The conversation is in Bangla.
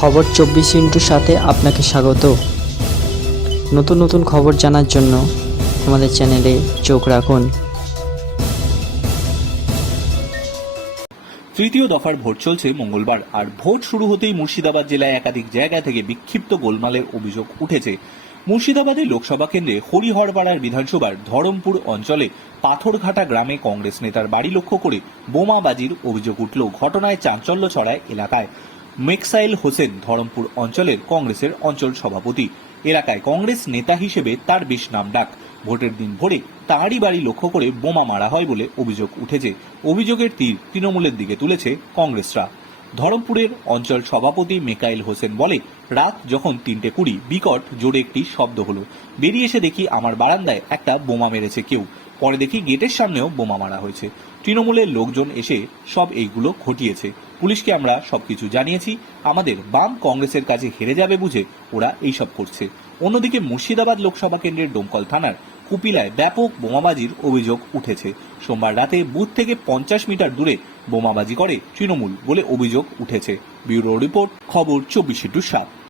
খবর চব্বিশ ইন্টুর সাথে আপনাকে স্বাগত। নতুন নতুন খবর জানার জন্য আমাদের চ্যানেলে চোখ রাখুন। তৃতীয় দফার ভোট চলছে মঙ্গলবার, আর ভোট শুরু হতেই মুর্শিদাবাদ জেলায় একাধিক জায়গা থেকে বিক্ষিপ্ত গোলমালের অভিযোগ উঠেছে। মুর্শিদাবাদে লোকসভা কেন্দ্রে হরিহরপাড়ার বিধানসভার ধরমপুর অঞ্চলে পাথরঘাটা গ্রামে কংগ্রেস নেতার বাড়ি লক্ষ্য করে বোমাবাজির অভিযোগ উঠল ঘটনায় চাঞ্চল্য ছড়ায় এলাকায়। মেকসাইল হোসেন ধরমপুর অঞ্চলের কংগ্রেসের অঞ্চল সভাপতি। এলাকায় কংগ্রেস নেতা হিসেবে তার বেশ নাম ডাক। ভোটের দিন ভোরে তাঁরই বাড়ি লক্ষ্য করে বোমা মারা হয় বলে অভিযোগ উঠেছে। অভিযোগের তীর তৃণমূলের দিকে তুলেছে কংগ্রেসরা। ধরমপুরের অঞ্চল সভাপতি মেকাইল হোসেন বলে, রাত যখন তিনটে কুড়ি, বিকট, জোরে একটি শব্দ হলো। বেরিয়ে এসে দেখি আমার বারান্দায় একটা বোমা মেরেছে কেউ। পরে দেখি গেটের সামনেও বোমা মারা হয়েছে। তৃণমূলের লোকজন এসে সব এইগুলো ঘটিয়েছে। পুলিশকে আমরা সবকিছু জানিয়েছি। আমাদের বাম কংগ্রেসের কাছে হেরে যাবে বুঝে ওরা এইসব করছে। অন্যদিকে মুর্শিদাবাদ লোকসভা কেন্দ্রের ডোমকল থানার কুপিলায় ব্যাপক বোমাবাজির অভিযোগ উঠেছে। সোমবার রাতে বুথ থেকে পঞ্চাশ মিটার দূরে বোমাবাজি করে তৃণমূল বলে অভিযোগ উঠেছে। ব্যুরো রিপোর্ট, খবর চব্বিশে টু সাত।